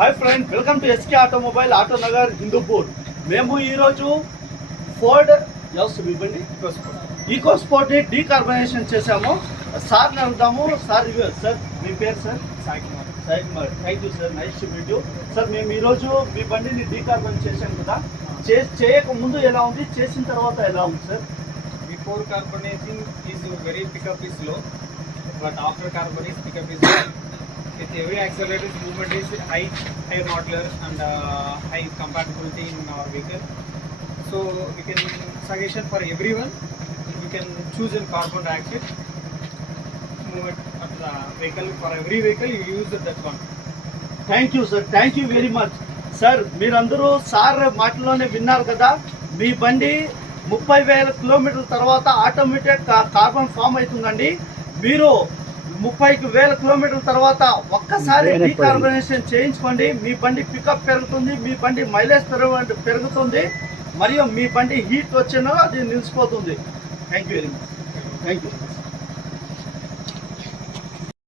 Hi friend, welcome to SK automobile auto Nagar Hindupur. మేము ఈరోజు Ford eco స్పోర్ట్ని డీకార్బనైజేషన్ చేశాము. సార్ని అడుగుదాము. సార్ మీ పేరు సార్? Sai Kumar. Thank you sir, nice to meet you. Sir, మేము ఈరోజు మీ బండిని డీకార్బన్ చేశాం కదా, చేయక ముందు ఎలా ఉంది, చేసిన తర్వాత ఎలా ఉంది sir? Before carbonizing is very pickup is low, but after carbonizing pickup is high. With every accelerator movement is high modular and high compatibility in our vehicle. So we can suggestion for everyone, we can choose in carbon dioxide movement of the vehicle. For every vehicle you use that one. Thank you sir, thank you very much. Sir, మీరందరూ సార్ మాటలోనే విన్నారు కదా, మీ బండి 30,000 కిలోమీటర్ల తర్వాత automatic carbon form అవుతుందండి. మీరు 30,000 కిలోమీటర్ల తర్వాత ఒక్కసారి డీకార్బనైజేషన్ చేయించుకోండి. మీ బండి పికప్ పెరుగుతుంది, మీ బండి మైలేజ్ పెరుగుతుంది, మరియు మీ బండి హీట్ వచ్చినా అది నిలిచిపోతుంది. Thank you very much. Thank you.